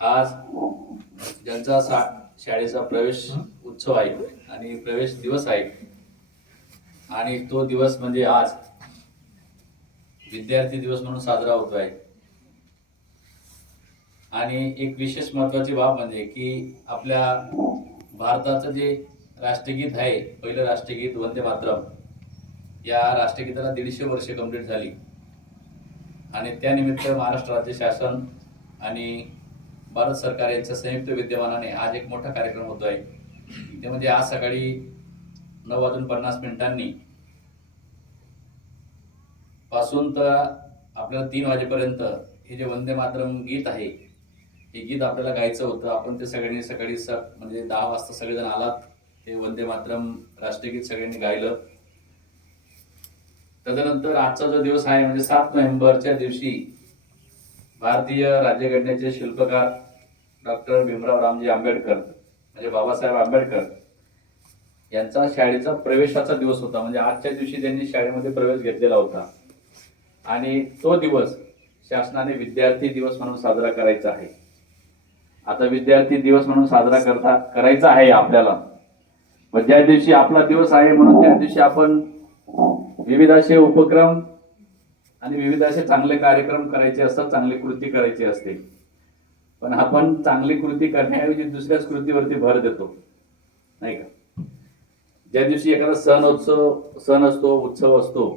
आज ज्यांचा शाळेचा प्रवेश उत्सव आहे आणि प्रवेश दिवस आहे आणि तो दिवस म्हणजे आज विद्यार्थी दिवस म्हणून साजरा होतो आहे. आणि एक विशेष महत्वाची बाब म्हणजे की आपल्या भारताचं जे राष्ट्रगीत आहे, पहिलं राष्ट्रगीत वंदे मातरम, या राष्ट्रगीताला 150 वर्षे कंप्लीट झाली. आणि त्यानिमित्त महाराष्ट्र राज्य शासन आणि भारत सरकार यांच्या संयुक्त विद्यमानाने आज एक मोठा कार्यक्रम होतो आहे. ते म्हणजे आज सकाळी 9:50 पासून तर आपल्याला 3 वाजेपर्यंत हे जे वंदे मातरम गीत आहे, हे गीत आपल्याला गायचं होतं. आपण ते सगळ्यांनी सकाळी म्हणजे 10 वाजता सगळेजण आलात, ते वंदे मातरम राष्ट्रगीत सगळ्यांनी गायलं. तदनंतर आजचा जो दिवस आहे म्हणजे 7 नोव्हेंबरच्या दिवशी भारतीय राज्यघटनेचे शिल्पकार डॉक्टर भीमराव रामजी आंबेडकर म्हणजे बाबासाहेब आंबेडकर यांचा शाळेचा प्रवेशाचा दिवस होता. म्हणजे आजच्या दिवशी त्यांनी शाळेमध्ये प्रवेश घेतलेला होता आणि तो दिवस शासनाने विद्यार्थी दिवस म्हणून साजरा करायचा आहे. आता विद्यार्थी दिवस म्हणून साजरा करायचा आहे आपल्याला. पण ज्या दिवशी आपला दिवस आहे म्हणून त्या दिवशी आपण विविध असे उपक्रम आणि विविध असे चांगले कार्यक्रम करायचे असतात, चांगली कृती करायची असते. पण आपण चांगली कृती करण्याऐवजी दुसऱ्याच कृतीवरती भर देतो, नाही का? ज्या दिवशी एखादा सण असतो, उत्सव असतो,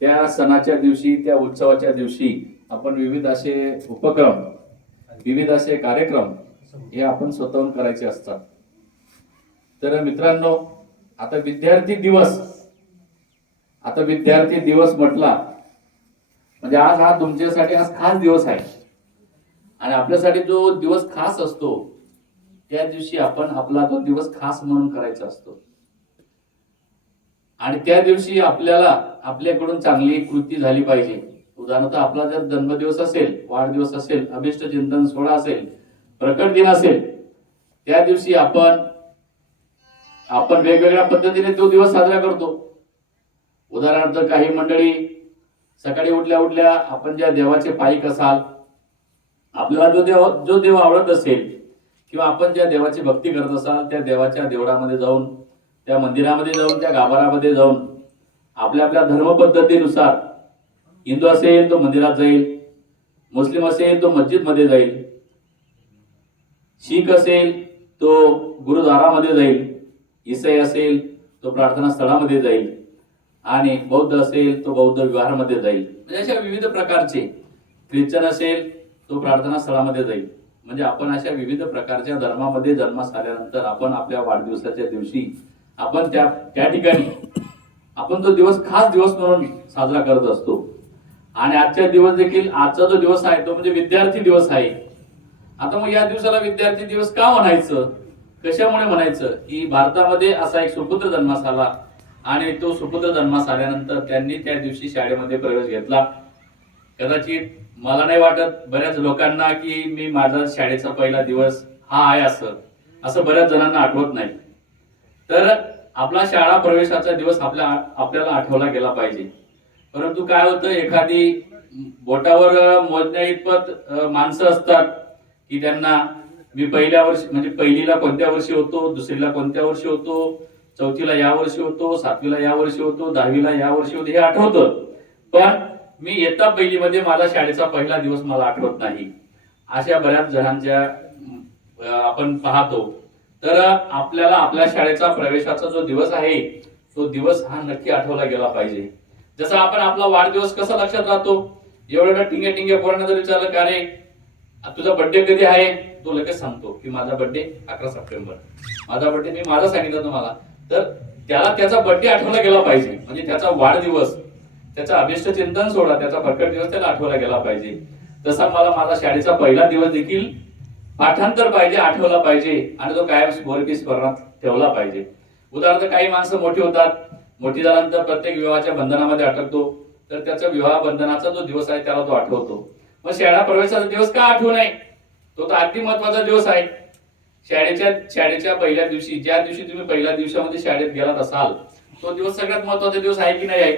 त्या सणाच्या दिवशी, त्या उत्सवाच्या दिवशी आपण विविध असे उपक्रम, विविध असे कार्यक्रम हे आपण स्वतःहून करायचे असतात. तर मित्रांनो, आता विद्यार्थी दिवस म्हटला म्हणजे आज हा तुमच्यासाठी आज खास दिवस आहे. आणि आपल्यासाठी जो दिवस खास असतो त्या दिवशी आपण आपला तो दिवस खास म्हणून करायचा असतो. आणि त्या दिवशी आपल्याला आपल्याकडून चांगली कृती झाली पाहिजे. उदाहरणार्थ, आपला जर जन्मदिवस असेल, वाढदिवस असेल, अभिष्ट चिंतन सोहळा असेल, प्रकट दिन असेल, त्या दिवशी आपण वेगवेगळ्या पद्धतीने तो दिवस साजरा करतो. उदाहरणार्थ, काही मंडळी सकाळी उठल्या आपण ज्या देवाचे पायिक असाल, आपल्याला जो देव आवडत असेल किंवा आपण ज्या देवाची भक्ती करत असाल, त्या देवाच्या देवळामध्ये जाऊन, त्या मंदिरामध्ये जाऊन, त्या गाभारामध्ये जाऊन आपल्या धर्म पद्धतीनुसार, हिंदू असेल तो मंदिरात जाईल, मुस्लिम असेल तो मस्जिद मध्ये जाईल, शीख असेल तो गुरुद्वारामध्ये जाईल, ईसाई असेल तो प्रार्थना स्थळामध्ये जाईल आणि बौद्ध असेल तो बौद्ध विहारामध्ये जाईल. म्हणजे अशा विविध प्रकारचे, ख्रिश्चन असेल तो प्रार्थना स्थळामध्ये जाईल. म्हणजे आपण अशा विविध प्रकारच्या धर्मामध्ये जन्मास आल्यानंतर आपण आपल्या वाढदिवसाच्या दिवशी आपण त्या ठिकाणी आपण तो दिवस खास दिवस म्हणून साजरा करत असतो. आणि आजचा जो दिवस आहे तो म्हणजे विद्यार्थी दिवस आहे. आता मग या दिवसाला विद्यार्थी दिवस का म्हणायचं, कशामुळे म्हणायचं, की भारतामध्ये असा एक सुपुत्र जन्मास आला आणि तो सुपुत्र जन्मास आल्यानंतर त्यांनी त्या दिवशी शाळेमध्ये प्रवेश घेतला. कदाचित मला नाही वाटत बऱ्याच लोकांना की मी माझा शाळेचा पहिला दिवस हा आहे असं बऱ्याच जणांना आठवत नाही. तर आपला शाळा प्रवेशाचा दिवस आपल्याला आठवला गेला पाहिजे. परंतु काय होतं, एखादी बोटावर मोजण्या इतपत माणसं असतात की त्यांना मी पहिल्या वर्षी म्हणजे पहिलीला कोणत्या वर्षी होतो, दुसरीला कोणत्या वर्षी होतो, चौथीला या वर्षी होतो, 7वीला या वर्षी होतो, 10वीला या वर्षी होतो, हे आठवतं. पण मी इयत्ता पहिलीमध्ये माझा शाळेचा पहिला दिवस मला आठवत नाही. अशा बऱ्याच जणांच्या आपण पाहतो. तर आपल्याला आपल्या शाळेचा प्रवेशाचा जो दिवस आहे तो दिवस हा नक्की आठवला गेला पाहिजे. जसं आपण आपला वाढदिवस कसा लक्षात राहतो, एवढ्या टिंगे पोरांना जर विचारलं का रे तुझा बर्थडे कधी आहे, तो लगेच सांगतो की माझा बर्थडे 11 सप्टेंबर. माझा बर्थडे मी माझा सांगितलं तुम्हाला, तर त्याला त्याचा बर्थडे आठवला गेला पाहिजे. म्हणजे त्याचा वाढदिवस, त्याचा अभिष्ट चिंतन सोहळा, त्याचा प्रकट दिवस त्याला आठवला गेला पाहिजे. तसा मला माझा शाळेचा पहिला दिवस देखील पाठांतर पाहिजे, आठवला पाहिजे आणि तो कायम स्मरणात ठेवला पाहिजे. उदाहरणार्थ, काही माणसं मोठी होतात, मोठी झाल्यानंतर प्रत्येक विवाहाच्या बंधनामध्ये अटकतो, तर त्याचा विवाह बंधनाचा जो दिवस आहे त्याला तो आठवतो. मग शाळा प्रवेशाचा दिवस का आठवू नये, तो तर अगदी महत्वाचा दिवस आहे. शाळेच्या पहिल्या दिवशी, ज्या दिवशी तुम्ही पहिल्या दिवसामध्ये शाळेत गेलात असाल, तो दिवस सगळ्यात महत्वाचा दिवस आहे की नाही आहे?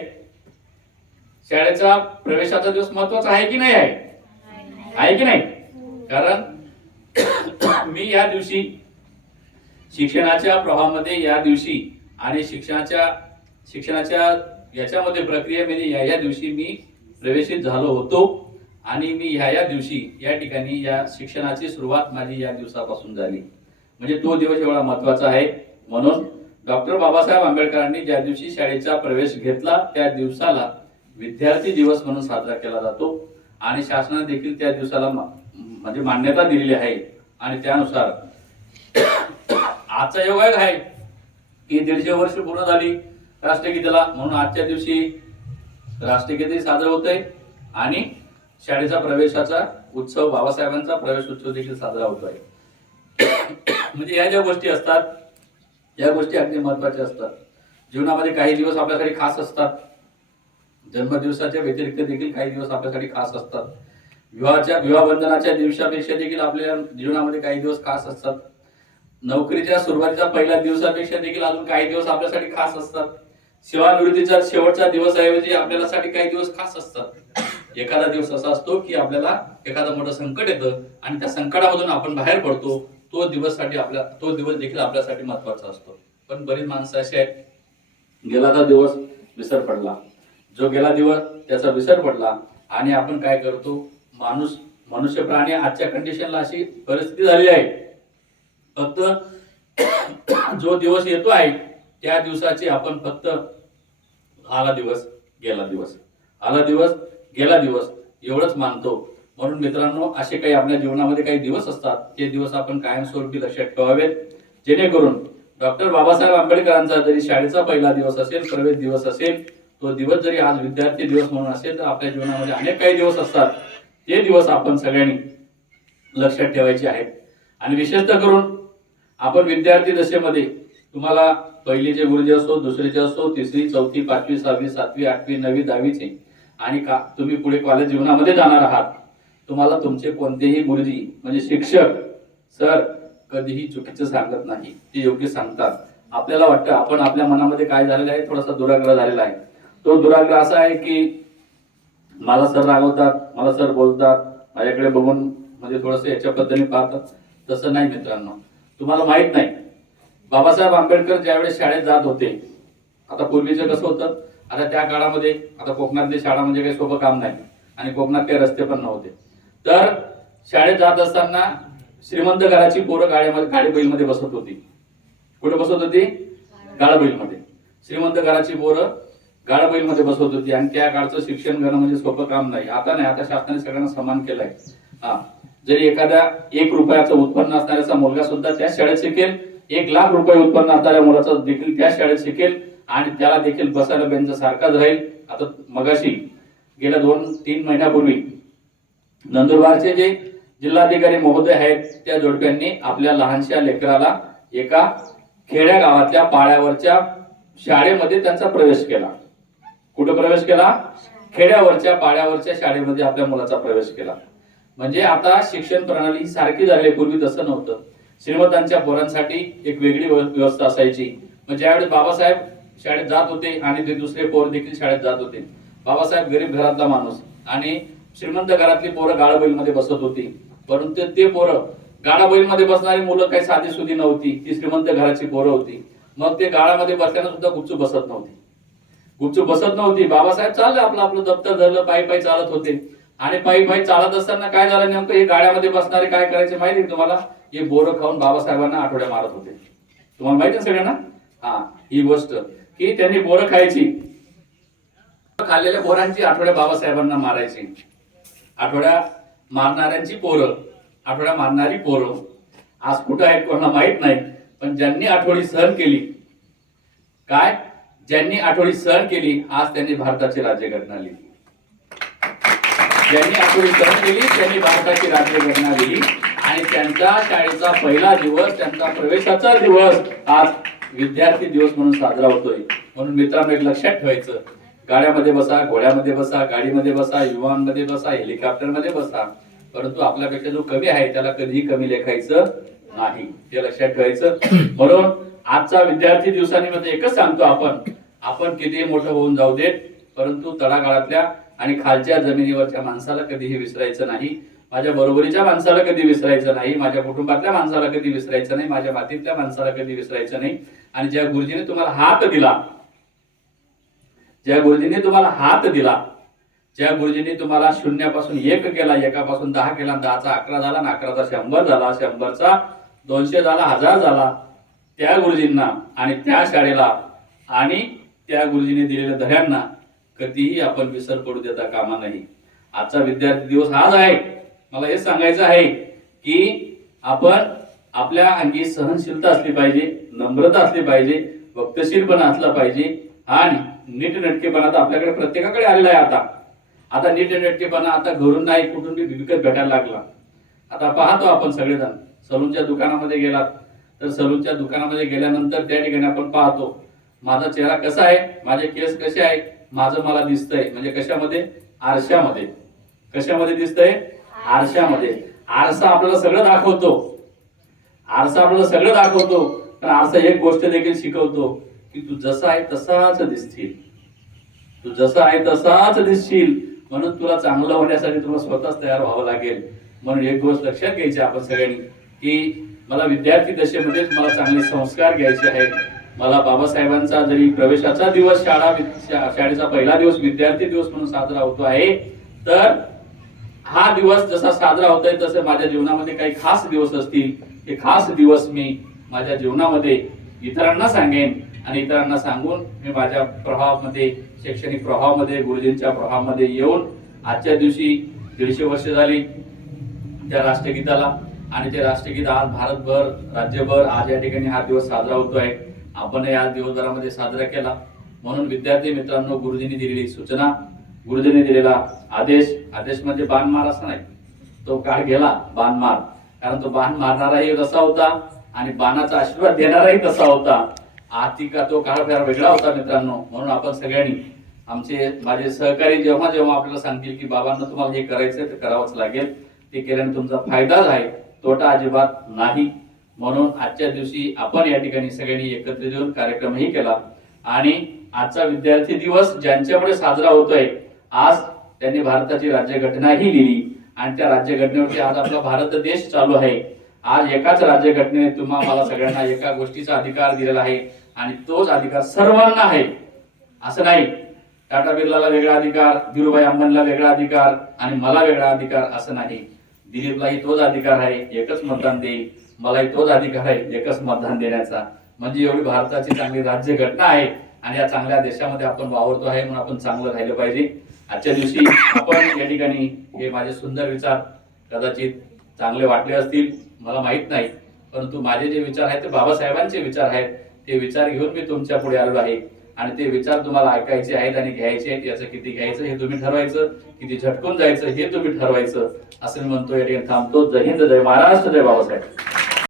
शाळेचा प्रवेशाचा दिवस महत्वाचा आहे की नाही आहे की नाही? कारण मी या दिवशी शिक्षणाच्या प्रवाहामध्ये या दिवशी आणि शिक्षणाच्या याच्यामध्ये प्रक्रियेमध्ये या दिवशी मी प्रवेशित झालो होतो आणि मी ह्या दिवशी या ठिकाणी या शिक्षणाची सुरुवात माझी या दिवसापासून झाली. म्हणजे तो दिवस एवढा महत्वाचा आहे. म्हणून डॉक्टर बाबासाहेब आंबेडकरांनी ज्या दिवशी शाळेचा प्रवेश घेतला त्या दिवसाला विद्यार्थी दिवस म्हणून साजरा केला जातो आणि शासनाने देखील त्या दिवसाला म्हणजे मान्यता दिलेली आहे. आणि त्यानुसार आजचा योग आहे की 150 वर्ष पूर्ण झाली राष्ट्रगीताला, म्हणून आजच्या दिवशी राष्ट्रगीतही साजरं होतंय आणि शाळेचा प्रवेशाचा उत्सव, बाबासाहेबांचा प्रवेश उत्सव देखील साजरा होतोय. म्हणजे या ज्या गोष्टी असतात या गोष्टी अगदी महत्वाच्या असतात. जीवनामध्ये काही दिवस आपल्यासाठी खास असतात. जन्मदिवसाच्या व्यतिरिक्त देखील काही दिवस आपल्यासाठी खास असतात. विवाहबंधनाच्या दिवसापेक्षा देखील आपल्या जीवनामध्ये काही दिवस खास असतात. नोकरीच्या सुरुवातीच्या पहिल्या दिवसापेक्षा देखील अजून काही दिवस आपल्यासाठी खास असतात. सेवानिवृत्तीचा शेवटचा दिवस ऐवजी आपल्यासाठी काही दिवस खास असतात. एखादा दिवस असा असतो की आपल्याला एखादं मोठं संकट येतं आणि त्या संकटामधून आपण बाहेर पडतो. तो दिवस देखील आपल्यासाठी महत्वाचा असतो. पण बरीच माणसं अशी आहेत, गेला तो दिवस विसर पडला, जो गेला दिवस त्याचा विसर पडला आणि आपण काय करतो, मनुष्य प्राणी आजच्या कंडिशनला अशी परिस्थिती झाली आहे. फक्त जो दिवस येतो आहे त्या दिवसाची आपण फक्त आला दिवस गेला दिवस, आला दिवस गेला दिवस एवढंच मानतो. म्हणून मित्रांनो, असे काही आपल्या जीवनामध्ये काही दिवस असतात, ते दिवस आपण कायमस्वरूपी लक्षात ठेवावेत, जेणेकरून डॉक्टर बाबासाहेब आंबेडकरांचा जरी शाळेचा पहिला दिवस असेल, प्रवेश दिवस असेल, तो दिवस जरी आज विद्यार्थी दिवस म्हणून असेल, तर आपल्या जीवनामध्ये अनेक काही दिवस असतात. ते दिवस आपण सगळ्यांनी लक्षात ठेवायचे आहेत. आणि विशेषतः करून आपण विद्यार्थी दशेमध्ये तुम्हाला पहिलीचे गुरुजी असो, दुसरीचे असो, तिसरी, चौथी, 5वी, 6वी, 7वी, 8वी, 9वी, 10वीचे आणि तुम्ही पुढे कॉलेज जीवनामध्ये जाणार आहात, तुम्हाला तुमचे कोणतेही गुरुजी म्हणजे शिक्षक सर कधीही चुकीचं सांगत नाही, ते योग्य सांगतात. आपल्याला वाटतं आपण आपल्या मनामध्ये काय झालेलं आहे, थोडासा दुराग्रह झालेला आहे. तो दुराग्रह असा आहे की मला सर रागवतात, मला सर बोलतात, माझ्याकडे बघून म्हणजे थोडस याच्या पद्धतीने पाहतात. तसं नाही मित्रांनो, तुम्हाला माहित नाही बाबासाहेब आंबेडकर ज्यावेळेस शाळेत जात होते, आता पूर्वीचं कसं होतं, आता त्या काळामध्ये आता कोकणातली शाळा म्हणजे काही सोपं काम नाही आणि कोकणात काही रस्ते पण नव्हते. तर शाळेत जात असताना श्रीमंत घराची पोरं गाडी बैलमध्ये बसत होती. कुठे बसत होती? गाडबैलमध्ये. श्रीमंत घराची पोरं गाडबैलमध्ये बसत होती आणि त्या काळचं शिक्षण घेणं म्हणजे सोपं काम नाही. आता नाही, आता शासनाने सगळ्यांना समान केलंय. जरी एखाद्या 1 रुपयाचं उत्पन्न असणाऱ्याचा मुलगा सुद्धा त्या शाळेत शिकेल, 1 लाख रुपये उत्पन्न असणाऱ्या मुलाचं देखील त्या शाळेत शिकेल आणि त्याला देखील बसायला बेंच सारखाच राहील. आता मगाशी गेल्या 2-3 महिन्यापूर्वी नंदुरबारचे जे जिल्हाधिकारी महोदय आहेत, त्या जोडप्यांनी आपल्या लहानशा लेकराला एका खेड्या गावातल्या पाड्यावरच्या शाळेमध्ये त्यांचा प्रवेश केला. कुठे प्रवेश केला? खेड्यावरच्या पाड्यावरच्या शाळेमध्ये आपल्या मुलाचा प्रवेश केला. म्हणजे आता शिक्षण प्रणाली सारखी झाली, पूर्वी तसं नव्हतं. श्रीमंतांच्या पोरांसाठी एक वेगळी व्यवस्था असायची. म्हणजे ज्यावेळेस बाबासाहेब शाळेत जात होते आणि ते दुसरे पोर देखील शाळेत जात होते. बाबासाहेब गरीब घरातला माणूस आणि श्रीमंत घरातली पोरं गाडाबैलमध्ये बसत होती. परंतु ते पोरं गाडाबैलमध्ये बसणारी मुलं काही साधी सुधी नव्हती, ती श्रीमंत घराची पोरं होती. मग ते गाडामध्ये बसल्यानं सुद्धा गुपचूप बसत नव्हती. बाबासाहेब चालले आपलं दप्तर धरलं, पायी चालत होते आणि पायी चालत असताना काय झालं नेमकं, हे गाड्यामध्ये बसणारे काय करायचे माहिती आहे तुम्हाला? हे बोरं खाऊन बाबासाहेबांना आठवड्या मारत होते. तुम्हाला माहिती आहे सगळ्यांना ही गोष्ट की त्यांनी बोरं खायची, खाल्लेल्या बोरांची आठवड्या बाबासाहेबांना मारायची. आठवड्या मारणाऱ्यांची पोरं, आठवड्या मारणारी पोरं आज कुठं आहेत कोणाला माहित नाही. पण ज्यांनी आठवडी सहन केली, ज्यांनी आठवडी सहन केली, आज त्यांनी भारताची राज्यघटना लिहिली. ज्यांनी आठवडी सहन केली त्यांनी भारताची राज्यघटना लिहिली आणि त्यांच्या शाळेचा पहिला दिवस, त्यांचा प्रवेशाचा दिवस आज विद्यार्थी दिवस म्हणून साजरा होतोय. म्हणून मित्रांनो, एक लक्षात ठेवायचं, गाड्यामध्ये बसा, घोड्यामध्ये बसा, गाडीमध्ये बसा, विमानामध्ये बसा, हेलिकॉप्टरमध्ये बसा, परंतु आपल्यापेक्षा जो कमी आहे त्याला कधीही कमी लेखायचं नाही, हे लक्षात ठेवायचं. म्हणून आजचा विद्यार्थी दिवसानिमित्त एकच सांगतो, आपण कितीही मोठं होऊन जाऊ देत, परंतु तळागाळातल्या आणि खालच्या जमिनीवरच्या माणसाला कधीही विसरायचं नाही. माझ्या बरोबरीच्या माणसाला कधी विसरायचं नाही, माझ्या कुटुंबातल्या माणसाला कधी विसरायचं नाही, माझ्या मातीतल्या माणसाला कधी विसरायचं नाही. आणि ज्या गुरुजीने तुम्हाला हात दिला, ज्या गुरुजीने तुम्हाला हात दिला, ज्या गुरुजीने तुम्हाला शून्यापासून 1 केला, 1पासून 10 केला, 10चा 11 झाला, 11चा 100 झाला, 100चा 200 झाला, 1000 झाला, त्या गुरुजींना आणि त्या शाळेला आणि त्या गुरुजीने दिलेल्या धड्यांना कधीही आपण विसर पडू देता कामा नाही. आजचा विद्यार्थी दिवस हाच आहे. मला हे सांगायचं आहे की आपण आपल्या अंगी सहनशीलता असली पाहिजे, नम्रता असली पाहिजे, वक्तशीरपणा असला पाहिजे आणि नीटनेटकेपणा तर आपल्याकडे प्रत्येकाकडे आलेला आहे. आता नीटनेटकेपणा आता घरून नाही कुठून विकत भेटायला लागला. आता पाहतो आपण सगळेजण सलूनच्या दुकानामध्ये गेलात तर सलूनच्या दुकानामध्ये गेल्यानंतर त्या ठिकाणी आपण पाहतो माझा चेहरा कसा आहे, माझे केस कसे आहेत, माझं मला दिसतंय म्हणजे कशामध्ये, आरशामध्ये. कशामध्ये दिसतंय, आरशामध्ये. आरसा आपल्याला सगळं दाखवतो, आरसा आपल्याला सगळं दाखवतो, पण आरसा एक गोष्ट देखील शिकवतो की तू जसा आहे तसाच दिसशील, तू जसा आहे तसाच दिसशील. म्हणून तुला चांगलं होण्यासाठी तुला स्वतःच तयार व्हावं लागेल. म्हणून एक गोष्ट लक्षात घ्यायची आपण सगळ्यांनी की मला विद्यार्थी दशेमध्येच मला चांगले संस्कार घ्यायचे आहेत. मला बाबासाहेबांचा जरी प्रवेशाचा दिवस, शाळेचा पहिला दिवस विद्यार्थी दिवस म्हणून साजरा होतो आहे, तर हा दिवस जसा साजरा होतोय तसे माझ्या जीवनामध्ये काही खास दिवस असतील. हे खास दिवस मी माझ्या जीवनामध्ये इतरांना सांगेन आणि इतरांना सांगून मी माझ्या प्रभावामध्ये, शैक्षणिक प्रभावामध्ये, गुरुजींच्या प्रभावामध्ये येऊन आजच्या दिवशी 150 वर्ष झाली त्या राष्ट्रगीताला. आणि ते राष्ट्रगीत आज भारतभर, राज्यभर आज या ठिकाणी हा दिवस साजरा होतोय. आपण या दिवसभरामध्ये साजरा केला. म्हणून विद्यार्थी मित्रांनो, गुरुजींनी दिलेली सूचना, गुरुजींनी दिलेला आदेश, आदेश म्हणजे बाण मार असा नाही, तो काळ गेला बाण मार, कारण तो बाण मारणाराही तसा होता आणि बाणाचा आशीर्वाद देणाराही तसा होता. आतिका तो काळ फार वेगळा होता मित्रांनो. म्हणून आपण सगळ्यांनी, माझे सहकारी जेव्हा जेव्हा आपल्याला सांगतील की बाबांना तुम्हाला हे करायचंय तर करावंच लागेल, ते केल्याने तुमचा फायदाच आहे, तोटा अजिबात नाही. म्हणून आजच्या दिवशी आपण या ठिकाणी सगळ्यांनी एकत्रित येऊन कार्यक्रमही केला. आणि आजचा विद्यार्थी दिवस ज्यांच्यामुळे साजरा होतोय, आज त्यांनी भारताची राज्यघटनाही लिहिली आणि त्या राज्यघटनेवरती आज आपला भारत देश चालू आहे. आज एकाच राज्यघटनेने तुम्हाला मला सगळ्यांना एका गोष्टीचा अधिकार दिलेला आहे आणि तोच अधिकार सर्वांना आहे. असं नाही टाटा बिर्लाला वेगळा अधिकार, धीरूभाई अंबानीला वेगळा अधिकार आणि मला वेगळा अधिकार, असं नाही. दिलीपलाही तोच अधिकार आहे, एकच मतदान देईल. मलाही तोच अधिकार आहे, एकच मतदान देण्याचा. म्हणजे एवढी भारताची चांगली राज्यघटना आहे आणि या चांगल्या देशामध्ये आपण वावरतो आहे, म्हणून आपण चांगलं राहिलं पाहिजे. आजच्या दिवशी आपण या ठिकाणी हे माझे सुंदर विचार कदाचित चांगले वाटले असतील, मला माहित नाही, परंतु माझे जे विचार आहेत ते बाबासाहेबांचे विचार आहेत. ते विचार घेऊन मी तुमच्या पुढे आलो आहे आणि ते विचार तुम्हाला ऐकायचे आहेत आणि घ्यायचे आहेत. याचं किती घ्यायचं हे तुम्ही ठरवायचं, किती झटकून जायचं हे तुम्ही ठरवायचं. असं मी म्हणतो. या ठिकाणी थांबतो. जय हिंद, जय महाराष्ट्र, जय बाबासाहेब.